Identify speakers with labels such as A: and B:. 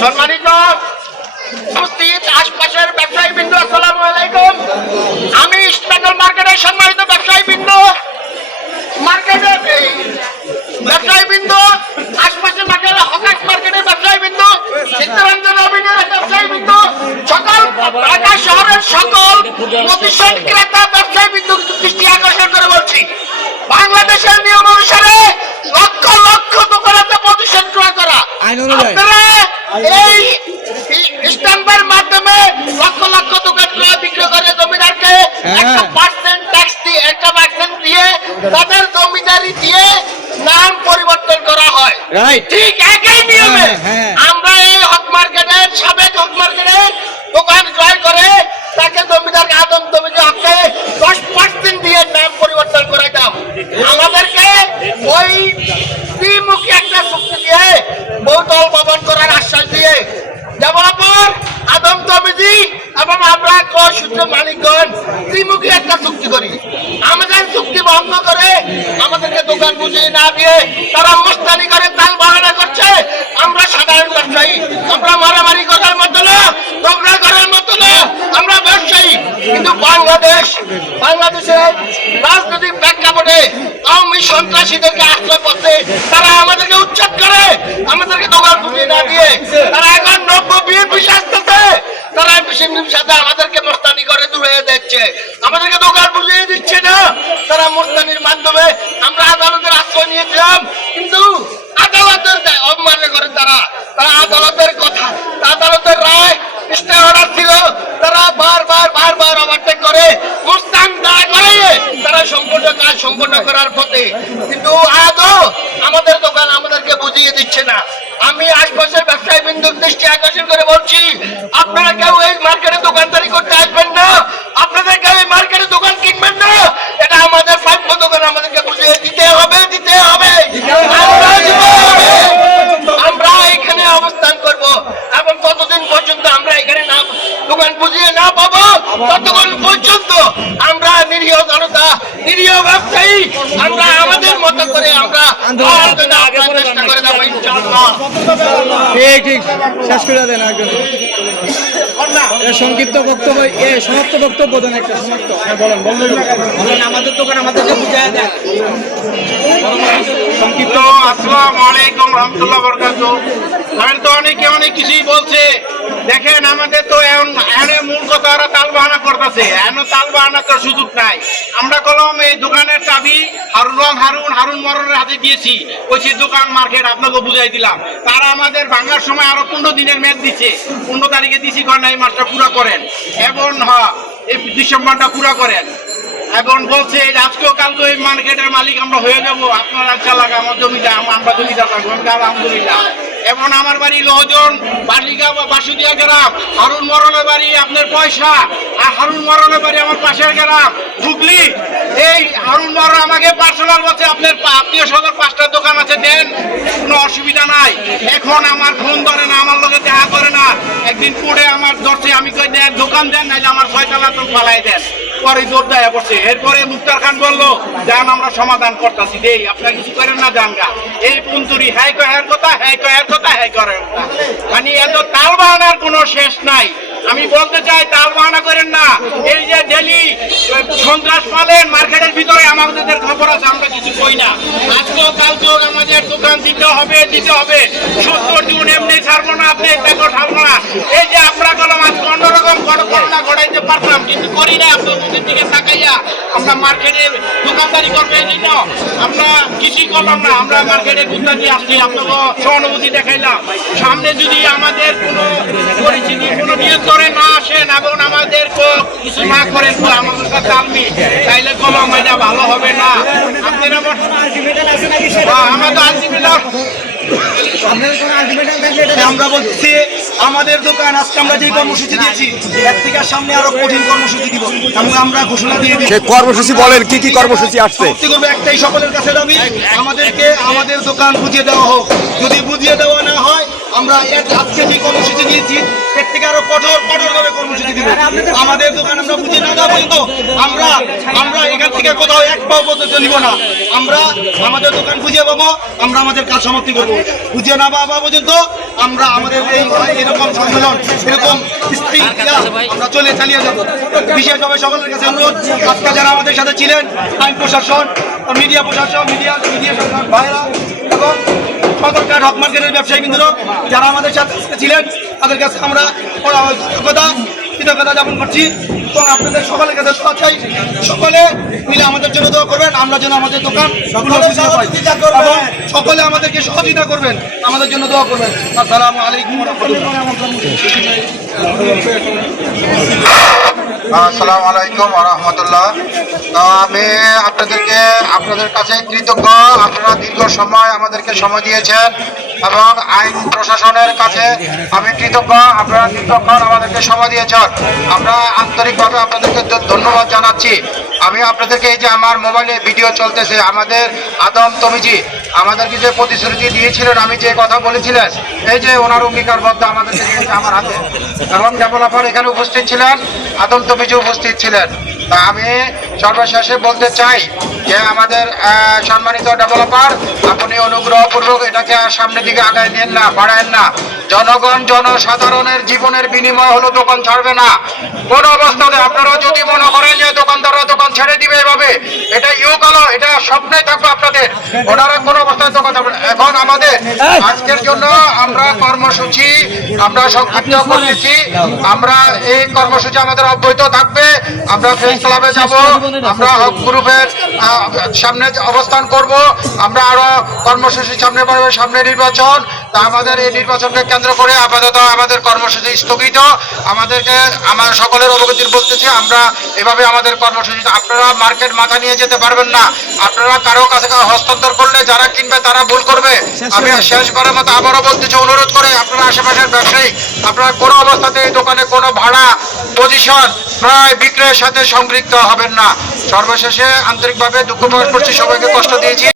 A: সম্মানিত উপস্থিত আশপাশের ব্যবসায়ী বিন্দু আসসালামু আমি ইস্ট বেঙ্গল মার্কেটের সম্মানিত ব্যবসায়ী বিন্দু এই ব্যবসায়ী বিন্দু আশপাশের মার্কেটের হকাশ মার্কেটের ব্যবসায়ী বিন্দু চিত্তরঞ্জন অভিনয়ের ব্যবসায়ী বিন্দু সকল ঢাকা শহরের সকল প্রতিষ্ঠান ক্রেতা ব্যবসায়ী বিন্দু দৃষ্টি আকর্ষণ করে বলছি বাংলাদেশের নিয়ম অনুসারে লক্ষ লক্ষ দোকানাতে প্রতিষ্ঠান ক্রয় করা
B: আইন অনুযায়ী।
A: আপনারা এই স্ট্যাম্পের মাধ্যমে লক্ষ লক্ষ দোকান ক্রয় বিক্রয় করে জমিদারকে
B: হ্যাঁ।
A: একটা পার্সেন্ট ট্যাক্স দিয়ে একটা পার্সেন্ট দিয়ে তাদের জমিদারি দিয়ে নাম পরিবর্তন করা হয়
B: রাইট
A: ঠিক একই নিয়মে
B: হ্যাঁ, হ্যাঁ।
A: আমরা এই হক মার্কেটের সাবেক হক মার্কেটের দোকান ক্রয় করে তাকে জমিদার আদম জমিকে হককে দশ পার্সেন্ট দিয়ে নাম পরিবর্তন করাইতাম। আমাদেরকে ওই ত্রিমুখী একটা চুক্তি দিয়ে বহুতল ভবন করার আশ্বাস দিয়ে যাওয়ার পর আদম তবিজি এবং আমরা ক্রয় সূত্র মানিকগণ ত্রিমুখী একটা চুক্তি করি। চুক্তি করে আমাদেরকে দোকান বুঝিয়ে না দিয়ে তারা মস্তানি করে তাল বাহানা করছে। আমরা সাধারণ ব্যবসায়ী, আমরা মারামারি করার মতো না ঝগড়া করার মতো না, আমরা ব্যবসায়ী। কিন্তু বাংলাদেশ, বাংলাদেশের রাজনৈতিক প্রেক্ষাপটে আওয়ামী সন্ত্রাসীদেরকে আশ্রয় পড়ছে তারা আমাদেরকে উচ্ছেদ করে, আমাদেরকে দোকান বুঝিয়ে না দিয়ে তারা এখন নব্য বিএনপি আসতেছে তারা বিএনপির সাথে আমাদেরকে মস্তানি করে দূরে দিচ্ছে আমাদেরকে দোকান বুঝিয়ে দিচ্ছে না। তারা মাধ্যমে আমরা আদালতের আশ্রয় নিয়েছিলাম। কিন্তু আদালতের দায় অবমাননা করে তারা তারা আদালতের কথা, আদালতের রায় অর্ডার ছিল, তারা বারবার বারবার ওভারটেক করে দাঁড়া করে, তারা সম্পূর্ণ কাজ সম্পূর্ণ করার পথে। কিন্তু আজও আমাদের দোকান আমাদেরকে বুঝিয়ে দিচ্ছে না। আমি আশপাশের ব্যবসায়ী বিন্দুর দৃষ্টি আকর্ষণ করে বলছি, আপনারা কেউ এই মার্কেটে দোকানদারি করতে আসবেন না আপনাদের কেউ এই মার্কেটে দোকান কিনবেন না এটা আমাদের প্রাপ্য দোকান আমাদেরকে বুঝিয়ে দিতে হবে দিতে হবে আমরা দিব হবে। আমরা এখানে অবস্থান করব এবং ততদিন পর্যন্ত আমরা এখানে দোকান বুঝিয়ে না পাবো ততক্ষণ পর্যন্ত আমরা নিরীহ জনতা নিরীহ ব্যবসায়ী আমরা আমাদের মতো করে আমরা চেষ্টা করে যাব ইনশাআল্লাহ।
B: ঠিক ঠিক। শেষ করে দেন একজন সংক্ষিপ্ত বক্তব্য এ সমাপ্ত বক্তব্য দেন একটা সমাপ্ত। আমাদের দোকান আমাদেরকে বুঝায় দেন।
C: সংক্ষিপ্ত আসসালামু আলাইকুম রহমতুল্লাহ বরকাত আমি তো অনেকে অনেক কিছুই বলছে। দেখেন, আমাদের তো এখন মূল কথা তাল বাহানা করতেছে। এখন তাল বাহানা তো সুযোগ নাই। আমরা কলম এই দোকানের চাবি হারুন রং হারুন হারুন মরণের হাতে দিয়েছি। কইছি, দোকান মার্কেট, আপনাকে বুঝাই দিলাম। তারা আমাদের ভাঙার সময় আরও পনেরো দিনের মেয়াদ দিচ্ছে। পনেরো তারিখে দিছি কারণ এই মাসটা পুরো করেন। এবং হ্যাঁ এই ডিসেম্বরটা পুরো করেন। এখন বলছে আজকেও কালকে এই মার্কেটের মালিক, আমরা হয়ে যাব। আপনার আচ্ছা লাগা, আমার জমিটা আম- আমরা জমিদার থাকব আলহামদুলিল্লাহ। এখন আমার বাড়ি লোহজন বালিকা বা বাসুদিয়া গ্রাম, হারুন মরণের বাড়ি আপনার পয়সা, আর হারুন মরণের বাড়ি আমার পাশের গ্রাম। হুগলি, এই হারুন মরণ আমাকে পার্সোনাল বলছে, আপনার আত্মীয় স্বজন পাঁচটা দোকান আছে, দেন কোনো অসুবিধা নাই। এখন আমার ফোন ধরে না, আমার লোকে দেখা করে না। একদিন পড়ে আমার ধরছে, আমি কই, দেন, দোকান দেন, নাইলে আমার ছয়তলা তো পালাই দেন। পরে জোর দেয়া করছে এরপরে মুক্তার খান বলল যান আমরা সমাধান করতেছি। দেই, আপনারা কিছু করেন না যান গা। এই পুঞ্চুরি হ্যাঁ কয়ার কথা হ্যাঁ কয়ার কথা হ্যাঁ কথা। মানে এত তাল বাহানার কোনো শেষ নাই। আমি বলতে চাই, তাল বাহানা করেন না। এই যে ডেলি সন্ত্রাস পালেন, মার্কেটের ভিতরে আমাদের খবর আছে, আমরা কিছু কই না। আজকেও কালকেও আমাদের দোকান দিতে হবে দিতে হবে। সত্তর জুন, এমনি ছাড়বো না, আপনি দেখো ছাড়বো না। এই যে আপনারা কলম, আজকে অন্যরকম ঘটনা পারতাম কিন্তু করি না আপনার মুখের দিকে তাকাইয়া আমরা মার্কেটে দোকানদারি করব, এই জন্য আমরা কিছুই করলাম না। আমরা মার্কেটে গুন্ডা দিয়ে আসছি, আপনাকে সহানুভূতি দেখাইলাম। সামনে যদি আমাদের কোনো পরিচিতি, কোনো নিয়ন্ত্রণে না আসেন এবং আমাদের কিছু না করেন তো আমাদের সাথে আলমি তাইলে কলম এটা ভালো হবে না। আপনারা তো আলটিমেটাম
D: আমরা বলছি আমাদের দোকান আজকে আমরা যে কর্মসূচি দিয়েছি এর থেকে সামনে আরও কঠিন কর্মসূচি দিব এবং আমরা ঘোষণা দিয়ে দিই
E: সেই কর্মসূচি বলেন কি কি কর্মসূচি আসছে?
D: করব একটাই সকলের কাছে দাবি আমাদেরকে আমাদের দোকান বুঝিয়ে দেওয়া হোক। যদি বুঝিয়ে দেওয়া না হয় আমরা এর আজকে যে কর্মসূচি নিয়েছি এর থেকে আরও কঠোর কঠোর ভাবে কর্মসূচি দিব। আমাদের দোকান আমরা বুঝে না দেওয়া পর্যন্ত আমরা আমরা এখান থেকে কোথাও এক পাও পর্যন্ত নিব না। আমরা আমাদের দোকান বুঝিয়ে পাবো আমরা আমাদের কাজ সমাপ্তি করব। বুঝিয়ে না পাওয়া পর্যন্ত আমরা আমাদের এই এরকম সম্মেলন এরকম আমরা চলে চালিয়ে যাব। বিশেষভাবে সকলের কাছে অনুরোধ আজকে যারা আমাদের সাথে ছিলেন আইন প্রশাসন মিডিয়া প্রশাসন মিডিয়া মিডিয়া ভাইরা এবং সদরকার হক মার্কেটের ব্যবসায়ী বিন্দুরা যারা আমাদের সাথে ছিলেন তাদের কাছে আমরা কৃতজ্ঞতা কৃতজ্ঞতা জ্ঞাপন করছি এবং আপনাদের সকলের কাছে দোয়া চাই। সকলে মিলে আমাদের জন্য দোয়া করবেন আমরা যেন আমাদের দোকান এবং সকলে আমাদেরকে সহযোগিতা করবেন আমাদের জন্য দোয়া করবেন। আসসালামু আলাইকুম
F: আসসালামু আলাইকুম রহমতুল্লাহ। আমি আপনাদেরকে, আপনাদের কাছে কৃতজ্ঞ। আপনারা দীর্ঘ সময় আমাদেরকে সময় দিয়েছেন এবং আইন প্রশাসনের কাছে আমি কৃতজ্ঞ। আপনারা দীর্ঘক্ষণ আমাদেরকে সময় দিয়েছেন। আমরা আন্তরিকভাবে আপনাদেরকে ধন্যবাদ জানাচ্ছি। আমি আপনাদেরকে এই যে আমার মোবাইলে ভিডিও চলতেছে, আমাদের আদম তমিজি আমাদেরকে যে প্রতিশ্রুতি দিয়েছিলেন, আমি যে কথা বলেছিলেন এই যে ওনার অঙ্গীকারবদ্ধ আমাদেরকে দিয়েছে আমার হাতে এবং ডেভেলপার এখানে উপস্থিত ছিলেন, আদম তমিজি উপস্থিত ছিলেন। আমি সর্বশেষে বলতে চাই যে আমাদের সম্মানিত ডেভেলপার আপনি অনুগ্রহপূর্বক এটাকে সামনের দিকে আগায় নেন না, বাড়ায়েন না। জনগণ, জনসাধারণের জীবনের বিনিময় হলো দোকান ছাড়বে না। কোন অবস্থাতে আপনারা যদি মনে করেন যে দোকানদাররা দোকান ছেড়ে দিবে এভাবে, এটা ইউ ইউকালো এটা স্বপ্নে থাকবে আপনাদের। ওনারা কোন অবস্থায় দোকান ছাড়বে না। এখন আমাদের আজকের জন্য আমরা কর্মসূচি আমরা সংক্ষিপ্ত করতেছি আমরা এই কর্মসূচি আমাদের অব্যাহত থাকবে। আমরা প্রেস ক্লাবে যাব আমরা হক গ্রুপের সামনে অবস্থান করব আমরা আরও কর্মসূচি সামনে পড়বে সামনে নির্বাচন। তা আমাদের এই নির্বাচনকে কেন্দ্র করে আপাতত আমাদের কর্মসূচি স্থগিত। আমাদেরকে আমার সকলের অবগতির বলতেছি আমরা এভাবে আমাদের কর্মসূচি আপনারা মার্কেট মাথা নিয়ে যেতে পারবেন না। আপনারা কারও কাছে হস্তান্তর করলে যারা কিনবে তারা ভুল করবে। আমি শেষ করার মতো আবারও বলতেছি অনুরোধ করে আপনারা আশেপাশের ব্যবসায়ী আপনারা কোনো অবস্থাতে এই দোকানে কোনো ভাড়া পজিশন প্রায় বিক্রয়ের সাথে সম্পৃক্ত হবেন না। সর্বশেষে আন্তরিকভাবে দুঃখ প্রকাশ করছি সবাইকে কষ্ট দিয়েছি।